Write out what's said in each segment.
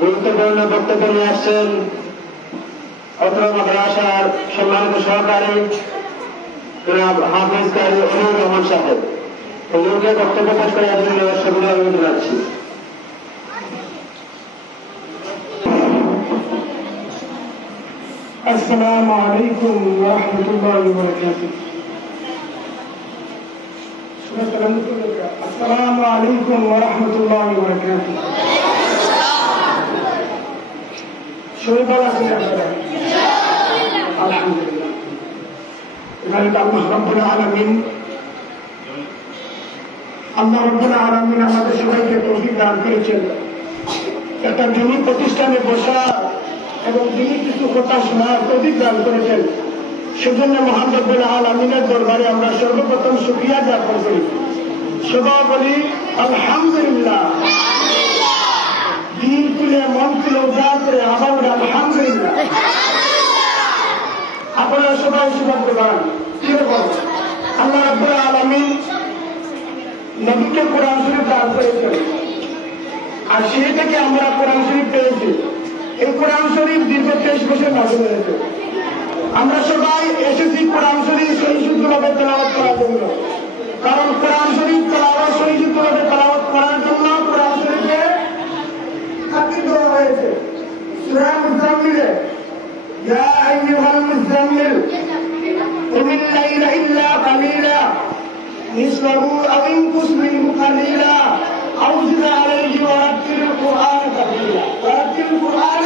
গুরুত্বপূর্ণ বক্তব্য নিয়ে আসছেন অত্র মাদ্রাসার সম্মানিত সহকারী জনাব হাফিজ কারি অনুর রহমান সাহেব। হুজুরকে বক্তব্য পেশ করার জন্য সবিনয় অনুরোধ জানাচ্ছি। السلام عليكم ورحمة الله وبركاته. السلام عليكم ورحمة الله وبركاته. شوي بلا سنة الحمد لله. إذا الله رب العالمين আমাদের সবাইকে তৌফিক দান করেছেন একটা দিনী প্রতিষ্ঠানে বসা এবং তিনি কিছু কথা শোনার তৌফিক দান করেছেন। সেজন্য মহান রব্বুল আলামিনের দরবারে আমরা সর্বপ্রথম শুকরিয়া জ্ঞাপন করি। সবাই বলি আলহামদুলিল্লাহ। দিন তুলে মন তুলে উজাড় করে আবার আলহামদুলিল্লাহ। আপনারা সবাই সুভাগ্যবান। আল্লাহ রাব্বুল আলামিন নবীকে কোরআন শরীফ দান করেছেন, আর সেই থেকে আমরা কোরআন শরীফ পেয়েছি। এই কোরআন শরীফ দীর্ঘ 23 বছর নাযিল হয়েছে। আমরা সবাই এসেছি কোরআন শরীফ সহিষ্ণুভাবে তেলাওয়াত করার জন্য, কারণ কোরআন শরীফ তেলাওয়াত সহিষ্ণুভাবে তেলাওয়াত করার জন্য কোরআন শরীফে তাকবীর দেওয়া হয়েছে। সূরা মুজাম্মিলে ইয়া আইয়ুহাল মুজাম্মিল কুমিল লাইলা ইল্লা কালিলা নিসফাহু আও ইনকুস মিনহু কালিলা আও জিদ আলাইহি ওয়া রাত্তিল কুরআন তারতিলা। রাত্তিল কুরআন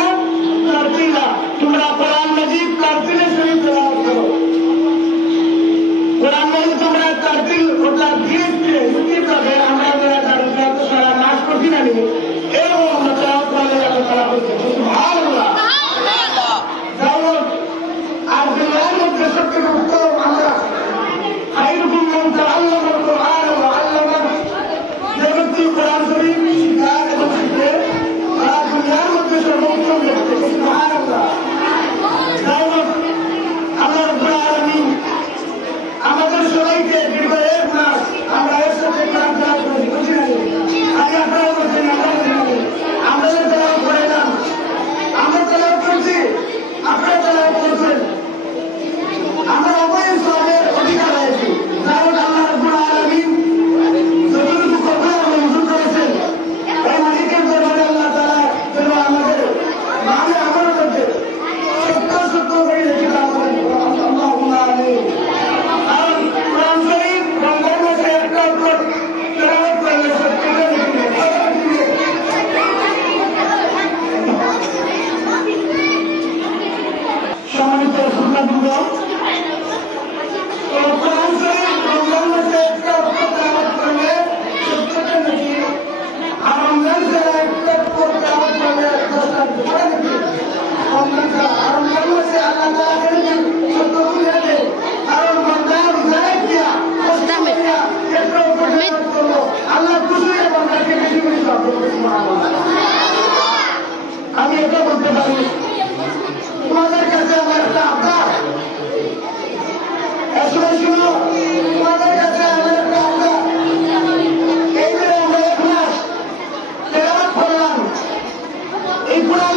তারতিলা। তোমরা কোরআন মাজিদ তারতিলে শরীফ তেলাওয়াত করো। কোরআন মাজিদ তোমরা তারতিল ওটা ধীরে ধীরে ইউটিউবে আমরা যারা জানি তো সারা মাস করছি না নি এরকম আমরা তেলাওয়াত করলে আমরা তেলাওয়াত করছি। সুবহানাল্লাহ সুবহানাল্লাহ। যাও আর দুনিয়ার মধ্যে সবথেকে উত্তম আমরা খায়রুকুম মান তাআল্লামাল কুরআন ওয়া আল্লামাহু। যে ব্যক্তি কোরআন শরীফ শিখায় এবং শিখে তারা দুনিয়ার মধ্যে সর্বোত্তম ব্যক্তি। সুবহানাল্লাহ। আল্লাহ রাব্বুল আলামিন আমাদের সবাইকে দীর্ঘ 1 মাস আমরা একসাথে কোরআন তেলাওয়াত করেছি, বুঝি না? আজ আপনারা বলছেন আমরা তেলাওয়াত করেলাম, আমরা তেলাওয়াত করছি, আপনারা তেলাওয়াত করছেন, আমরা উভয় সবের অধিকার হয়েছি। কারণ আল্লাহ রাব্বুল আলামিন যতটুকু কথা মঞ্জুর করেছেন এই মালিকের দরবারে আল্লাহ তাআলা যেন আমাদের মানে আমার মধ্যে সত্য সত্য করে রেখে দান করেন। আল্লাহুম্মা আমিন। কারণ কোরআন শরীফ রমজান মাসে একটা উপর তেলাওয়াত করলে সত্যিটা লিখবে। সম্মানিত সুন্নাতবৃন্দ, কোরআন শরীফ রমজান মাসে একটা উপর তেলাওয়াত করলে সত্যিটা লিখবে। আর রমজান ছাড়া একটা উপর তেলাওয়াত করলে 10টা লিখবে। রমজান মাসে আল্লাহ তাআলা করেছেন সত্য করে দেয়। কারণ বান্দা রোজা দিয়া একটা উপর তেলাওয়াত করলো, আল্লাহ খুশি হয়ে বান্দাকে বেশি বেশি সওয়াব দেবেন। সুবহানাল্লাহ। আমি এটা বলতে পারি তোমাদের কাছে আমার একটা আবদার। শুনো, তোমাদের কাছে আমার একটা আবদার। এই যে আমরা 1 মাস তেলাওয়াত করলাম, এই কোরআন